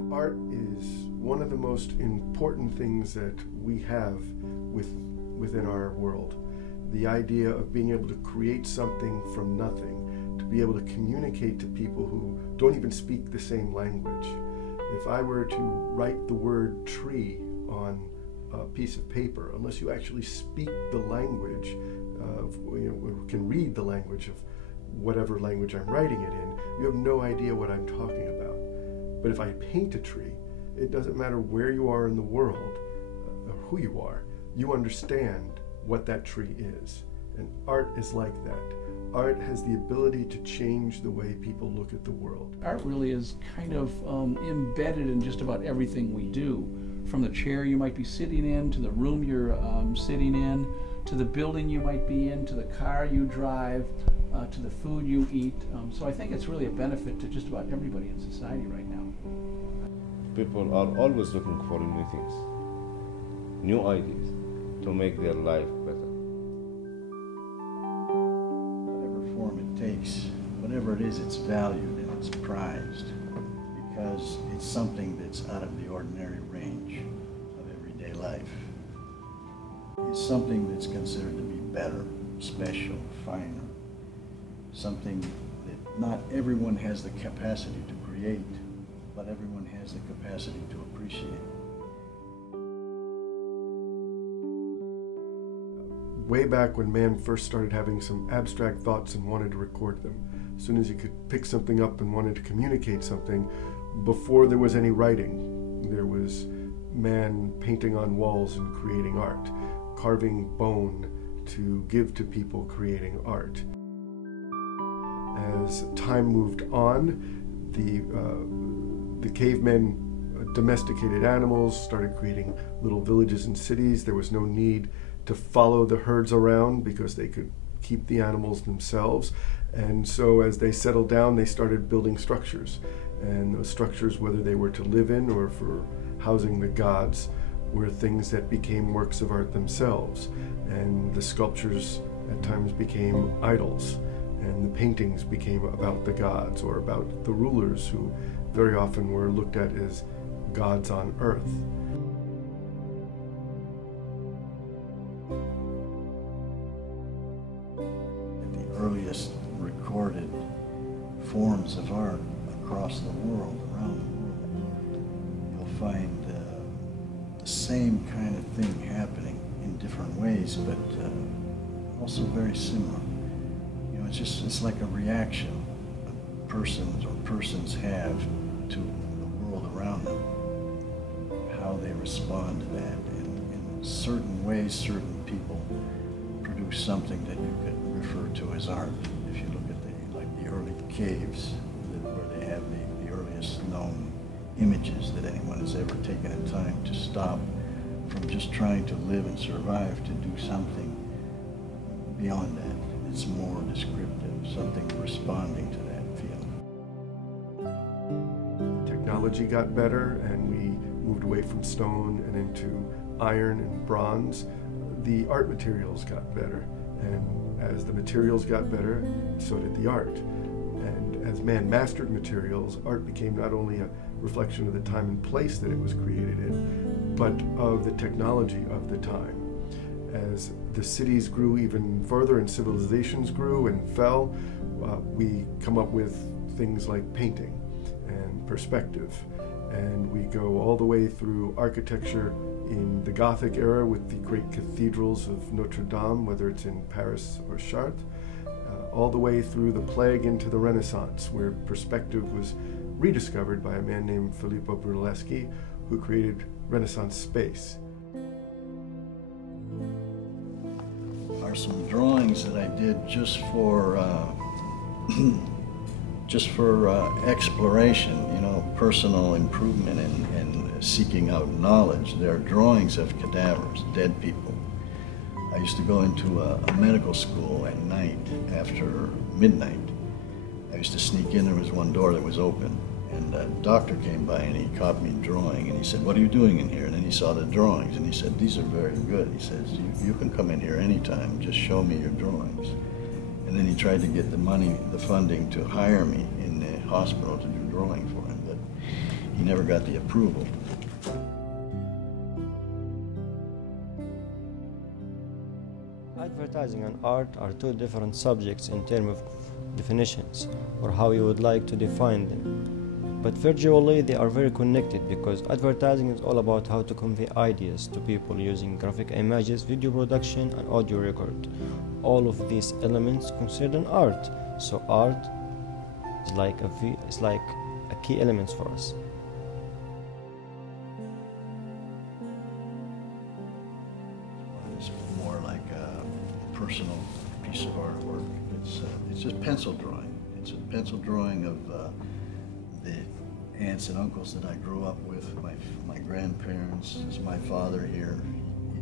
of art is one of the most important things that we have within our world. The idea of being able to create something from nothing, to be able to communicate to people who don't even speak the same language. If I were to write the word tree on a piece of paper, unless you actually speak the language, can read the language of whatever language I'm writing it in, you have no idea what I'm talking about. But if I paint a tree, it doesn't matter where you are in the world or who you are, you understand what that tree is. And art is like that. Art has the ability to change the way people look at the world. Art really is kind of embedded in just about everything we do. From the chair you might be sitting in, to the room you're sitting in, to the building you might be in, to the car you drive, to the food you eat. So I think it's really a benefit to just about everybody in society right now. People are always looking for new things, new ideas to make their life better. Whatever form it takes, whatever it is, it's valued and it's prized because it's something that's out of the ordinary range of everyday life. It's something that's considered to be better, special, finer. Something that not everyone has the capacity to create, but everyone has the capacity to appreciate. Way back when man first started having some abstract thoughts and wanted to record them, as soon as he could pick something up and wanted to communicate something, before there was any writing, there was man painting on walls and creating art, carving bone to give to people, creating art. As time moved on, the cavemen domesticated animals, started creating little villages and cities. There was no need to follow the herds around because they could keep the animals themselves. And so as they settled down, they started building structures. And those structures, whether they were to live in or for housing the gods, were things that became works of art themselves. And the sculptures at times became idols. And the paintings became about the gods or about the rulers who very often were looked at as gods on earth. The earliest recorded forms of art across the world, around the world, you'll find the same kind of thing happening in different ways, but also very similar. It's like a reaction persons have to the world around them, how they respond to that. In certain ways, certain people produce something that you could refer to as art. If you look at the early caves, where they have the earliest known images that anyone has ever taken the time to stop from just trying to live and survive to do something beyond that. It's more descriptive, something responding to that feeling. Technology got better and we moved away from stone and into iron and bronze. The art materials got better, and as the materials got better, so did the art. And as man mastered materials, art became not only a reflection of the time and place that it was created in, but of the technology of the time. As the cities grew even further and civilizations grew and fell, we come up with things like painting and perspective. And we go all the way through architecture in the Gothic era with the great cathedrals of Notre Dame, whether it's in Paris or Chartres, all the way through the plague into the Renaissance, where perspective was rediscovered by a man named Filippo Brunelleschi, who created Renaissance space. Are some drawings that I did just for exploration, personal improvement and seeking out knowledge. There are drawings of cadavers, dead people. I used to go into a medical school at night after midnight. I used to sneak in. There was one door that was open, and a doctor came by and he caught me drawing, and he said, "What are you doing in here?" And then he saw the drawings and he said, "These are very good." He says, you can come in here anytime, just show me your drawings." And then he tried to get the funding to hire me in the hospital to do drawing for him, but he never got the approval. Advertising and art are two different subjects in terms of definitions, or how you would like to define them. But virtually they are very connected, because advertising is all about how to convey ideas to people using graphic images, video production, and audio record. All of these elements considered art. So art is like a key element for us. It's more like a personal piece of artwork. It's just pencil drawing. It's a pencil drawing of the aunts and uncles that I grew up with, my grandparents. It's my father here.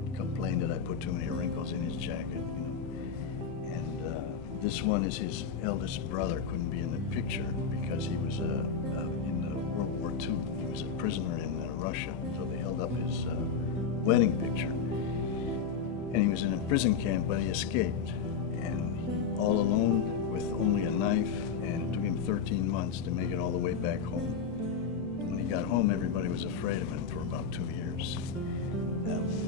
He complained that I put too many wrinkles in his jacket, you know. And this one is his eldest brother. Couldn't be in the picture because he was in World War II. He was a prisoner in Russia, so they held up his wedding picture. And he was in a prison camp, but he escaped. And all alone with only a knife, and it took him 13 months to make it all the way back home. And when he got home, everybody was afraid of him for about 2 years.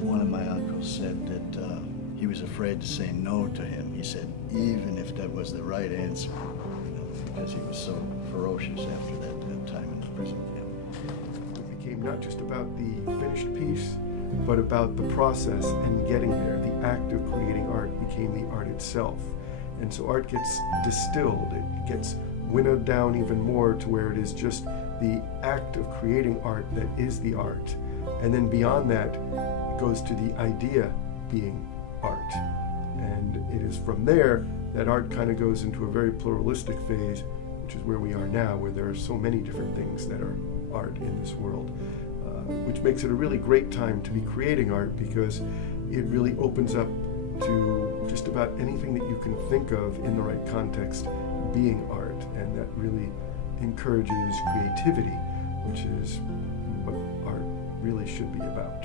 One of my uncles said that he was afraid to say no to him. He said, even if that was the right answer, you know, because he was so ferocious after that time in the prison camp. It became not just about the finished piece, but about the process and getting there. The act of creating art became the art itself. And so art gets distilled, it gets winnowed down even more to where it is just the act of creating art that is the art. And then beyond that, it goes to the idea being art. And it is from there that art kind of goes into a very pluralistic phase, which is where we are now, where there are so many different things that are art in this world. Which makes it a really great time to be creating art, because it really opens up to just about anything that you can think of in the right context being art, and that really encourages creativity, which is what art really should be about.